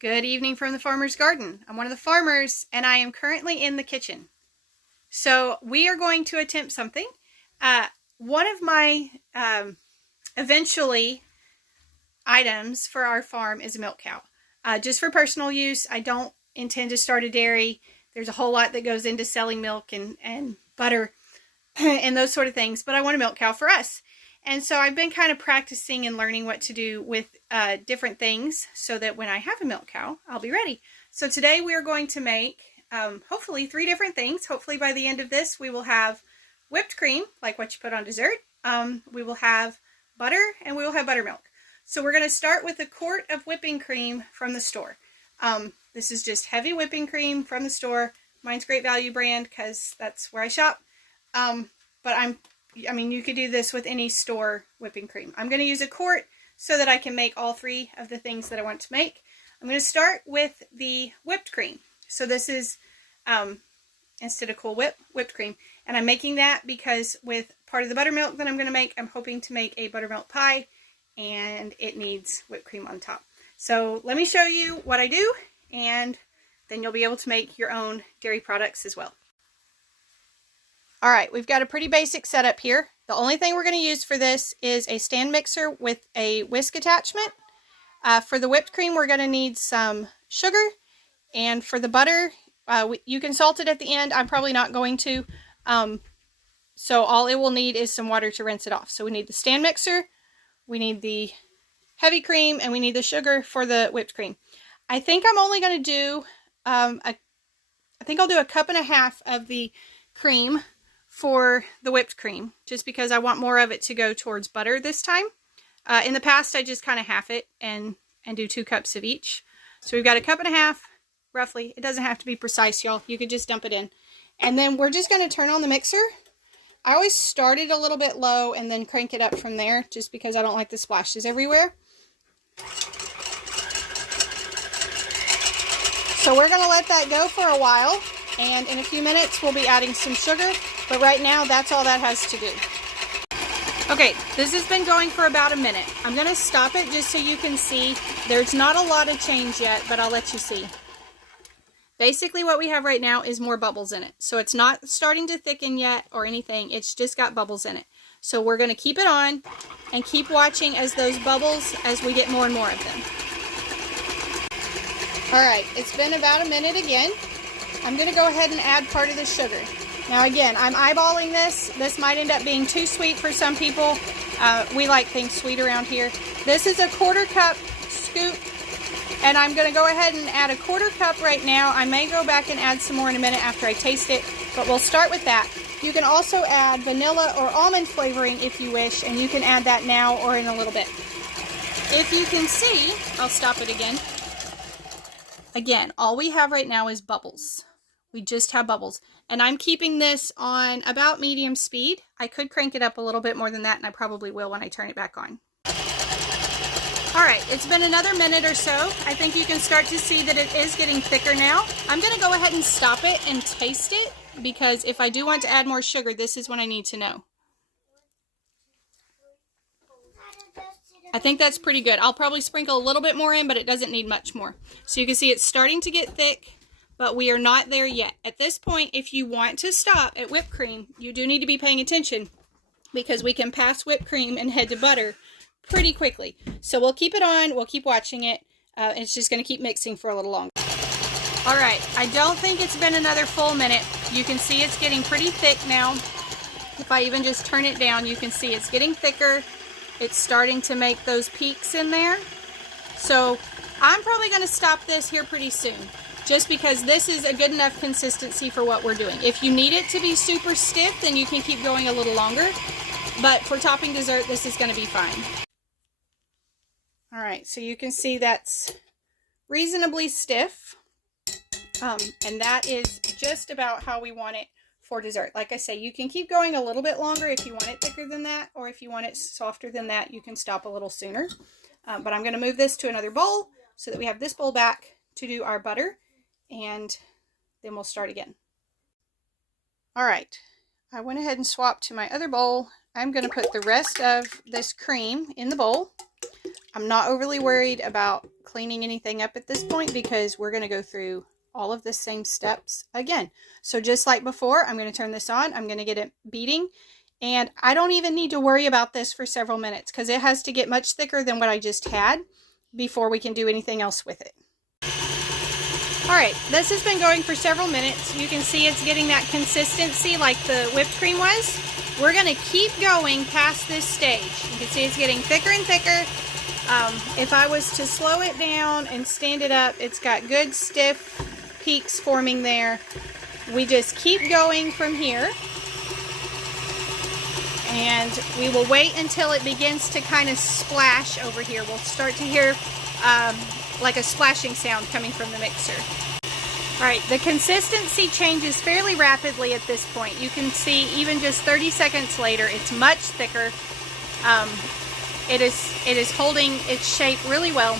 Good evening from the farmer's garden. I'm one of the farmers and I am currently in the kitchen. So we are going to attempt something. One of my eventually items for our farm is a milk cow. Just for personal use. I don't intend to start a dairy. There's a whole lot that goes into selling milk and butter and those sort of things, but I want a milk cow for us. And so I've been kind of practicing and learning what to do with different things so that when I have a milk cow, I'll be ready. So today we are going to make hopefully 3 different things. Hopefully by the end of this we will have whipped cream, like what you put on dessert. We will have butter and we will have buttermilk. So we're going to start with a quart of whipping cream from the store. This is just heavy whipping cream from the store. Mine's Great Value brand because that's where I shop. But I mean, you could do this with any store whipping cream. I'm going to use a quart so that I can make all 3 of the things that I want to make. I'm going to start with the whipped cream. So this is, instead of Cool Whip, whipped cream. And I'm making that because with part of the buttermilk that I'm going to make, I'm hoping to make a buttermilk pie. And it needs whipped cream on top. So let me show you what I do. And then you'll be able to make your own dairy products as well. Alright, we've got a pretty basic setup here. The only thing we're going to use for this is a stand mixer with a whisk attachment. For the whipped cream, we're going to need some sugar. And for the butter, you can salt it at the end. I'm probably not going to. So all it will need is some water to rinse it off. So we need the stand mixer, we need the heavy cream, and we need the sugar for the whipped cream. I think I'm only going to do, I think I'll do 1.5 cups of the cream for the whipped cream, just because I want more of it to go towards butter this time. In the past, I just kind of half it and do 2 cups of each. So we've got 1.5 cups, roughly. It doesn't have to be precise, y'all. You could just dump it in. And then we're just going to turn on the mixer. I always start it a little bit low and then crank it up from there, just because I don't like the splashes everywhere. So we're going to let that go for a while. And in a few minutes, we'll be adding some sugar. But right now, that's all that has to do. Okay, this has been going for about a minute. I'm going to stop it just so you can see. There's not a lot of change yet, but I'll let you see. Basically, what we have right now is more bubbles in it. So it's not starting to thicken yet or anything. It's just got bubbles in it. So we're going to keep it on and keep watching as those bubbles, as we get more and more of them. Alright, it's been about a minute again. I'm going to go ahead and add part of the sugar. Now again, I'm eyeballing this. This might end up being too sweet for some people. We like things sweet around here. This is a 1/4 cup scoop, and I'm going to go ahead and add a 1/4 cup right now. I may go back and add some more in a minute after I taste it, but we'll start with that. You can also add vanilla or almond flavoring if you wish, and you can add that now or in a little bit. If you can see, I'll stop it again. Again, all we have right now is bubbles. We just have bubbles. And I'm keeping this on about medium speed. I could crank it up a little bit more than that, and I probably will when I turn it back on. Alright, it's been another minute or so. I think you can start to see that it is getting thicker now. I'm going to go ahead and stop it and taste it, because if I do want to add more sugar, this is what I need to know. I think that's pretty good. I'll probably sprinkle a little bit more in, but it doesn't need much more. So you can see it's starting to get thick, but we are not there yet. At this point, if you want to stop at whipped cream, you do need to be paying attention, because we can pass whipped cream and head to butter pretty quickly. So we'll keep it on, we'll keep watching it, and it's just going to keep mixing for a little longer. Alright, I don't think it's been another full minute. You can see it's getting pretty thick now. If I even just turn it down, you can see it's getting thicker. It's starting to make those peaks in there. So I'm probably going to stop this here pretty soon, just because this is a good enough consistency for what we're doing. If you need it to be super stiff, then you can keep going a little longer. But for topping dessert, this is going to be fine. Alright, so you can see that's reasonably stiff. And that is just about how we want it for dessert. Like I say, you can keep going a little bit longer if you want it thicker than that, or if you want it softer than that, you can stop a little sooner. But I'm going to move this to another bowl so that we have this bowl back to do our butter, and then we'll start again. Alright, I went ahead and swapped to my other bowl. I'm going to put the rest of this cream in the bowl. I'm not overly worried about cleaning anything up at this point because we're going to go through all of the same steps again. So just like before, I'm going to turn this on. I'm going to get it beating. And I don't even need to worry about this for several minutes because it has to get much thicker than what I just had before we can do anything else with it. Alright, this has been going for several minutes. You can see it's getting that consistency like the whipped cream was. We're going to keep going past this stage. You can see it's getting thicker and thicker. If I was to slow it down and stand it up, it's got good stiff peaks forming there. We just keep going from here. And we will wait until it begins to kind of splash over here. We'll start to hear like a splashing sound coming from the mixer. Alright, the consistency changes fairly rapidly at this point. You can see even just 30 seconds later, it's much thicker. It is holding its shape really well.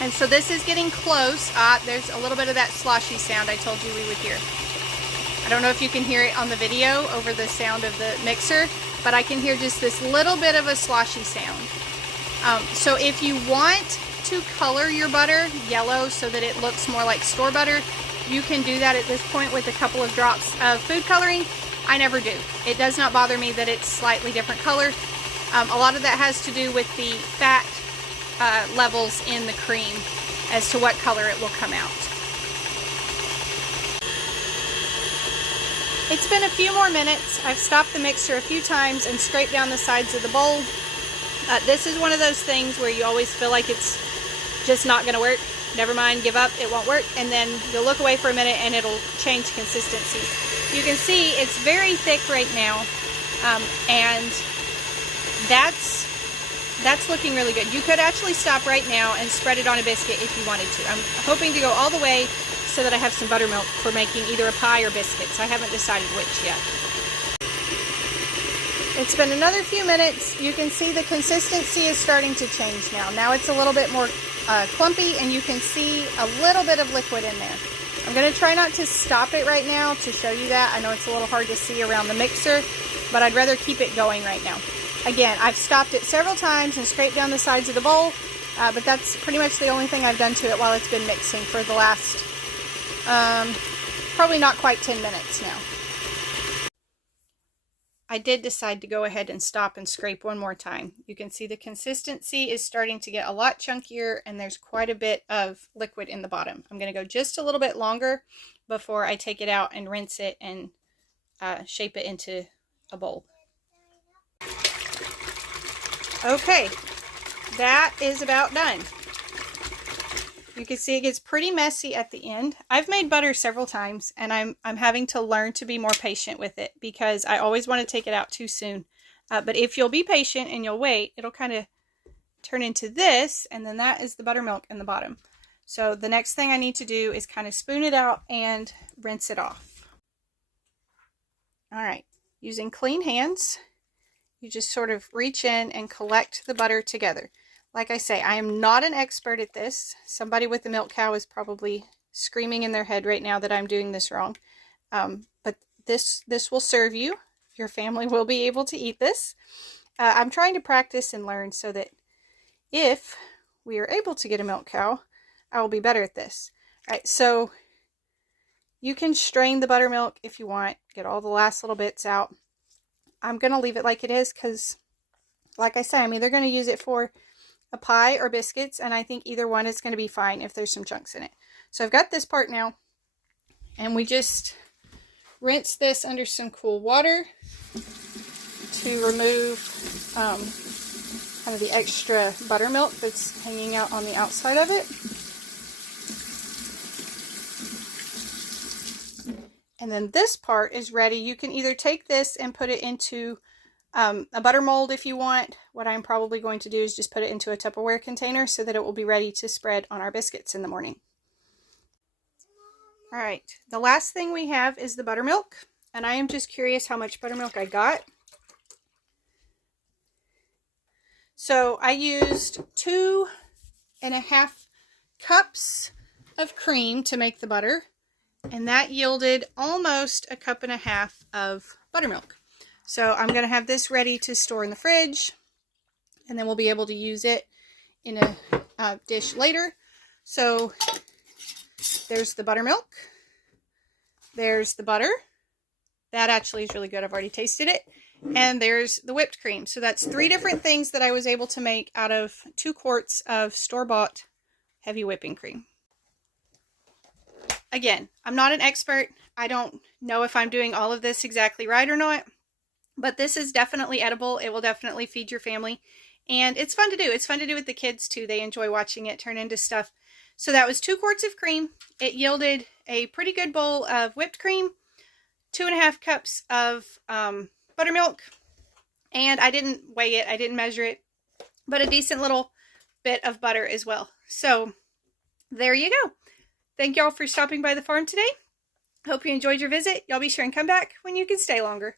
And so this is getting close. There's a little bit of that sloshy sound I told you we would hear. I don't know if you can hear it on the video over the sound of the mixer, but I can hear just this little bit of a sloshy sound. So if you want to color your butter yellow so that it looks more like store butter, you can do that at this point with a couple of drops of food coloring. I never do. It does not bother me that it's slightly different color. A lot of that has to do with the fat levels in the cream as to what color it will come out. It's been a few more minutes. I've stopped the mixer a few times and scraped down the sides of the bowl. This is one of those things where you always feel like it's just not going to work. Never mind, give up, it won't work. And then you'll look away for a minute and it'll change consistency. You can see it's very thick right now. And that's looking really good. You could actually stop right now and spread it on a biscuit if you wanted to. I'm hoping to go all the way so that I have some buttermilk for making either a pie or biscuits. I haven't decided which yet. It's been another few minutes. You can see the consistency is starting to change now. Now it's a little bit more clumpy and you can see a little bit of liquid in there. I'm going to try not to stop it right now to show you that. I know it's a little hard to see around the mixer, but I'd rather keep it going right now. Again, I've stopped it several times and scraped down the sides of the bowl, but that's pretty much the only thing I've done to it while it's been mixing for the last, probably not quite 10 minutes now. I did decide to go ahead and stop and scrape one more time. You can see the consistency is starting to get a lot chunkier and there's quite a bit of liquid in the bottom. I'm going to go just a little bit longer before I take it out and rinse it and shape it into a bowl. Okay, that is about done. You can see it gets pretty messy at the end. I've made butter several times and I'm having to learn to be more patient with it because I always want to take it out too soon. But if you'll be patient and you'll wait, it'll kind of turn into this, and then that is the buttermilk in the bottom. So the next thing I need to do is kind of spoon it out and rinse it off. All right, using clean hands, you just sort of reach in and collect the butter together. Like I say, I am not an expert at this. Somebody with a milk cow is probably screaming in their head right now that I'm doing this wrong. But this will serve you. Your family will be able to eat this. I'm trying to practice and learn so that if we are able to get a milk cow, I will be better at this. All right, so you can strain the buttermilk if you want. Get all the last little bits out. I'm going to leave it like it is because, like I say, I'm either going to use it for a pie or biscuits, and I think either one is going to be fine if there's some chunks in it. So I've got this part now, and we just rinse this under some cool water to remove kind of the extra buttermilk that's hanging out on the outside of it. And then this part is ready. You can either take this and put it into a butter mold if you want. What I'm probably going to do is just put it into a Tupperware container so that it will be ready to spread on our biscuits in the morning. All right, the last thing we have is the buttermilk, and I am just curious how much buttermilk I got. So I used 2.5 cups of cream to make the butter, and that yielded almost 1.5 cups of buttermilk. So I'm going to have this ready to store in the fridge, and then we'll be able to use it in a dish later. So there's the buttermilk. There's the butter. That actually is really good. I've already tasted it. And there's the whipped cream. So that's 3 different things that I was able to make out of 2 quarts of store-bought heavy whipping cream. Again, I'm not an expert. I don't know if I'm doing all of this exactly right or not, but this is definitely edible. It will definitely feed your family, and it's fun to do. It's fun to do with the kids too. They enjoy watching it turn into stuff. So that was 2 quarts of cream. It yielded a pretty good bowl of whipped cream, 2.5 cups of buttermilk, and I didn't weigh it. I didn't measure it, but a decent little bit of butter as well. So there you go. Thank y'all for stopping by the farm today. Hope you enjoyed your visit. Y'all be sure and come back when you can stay longer.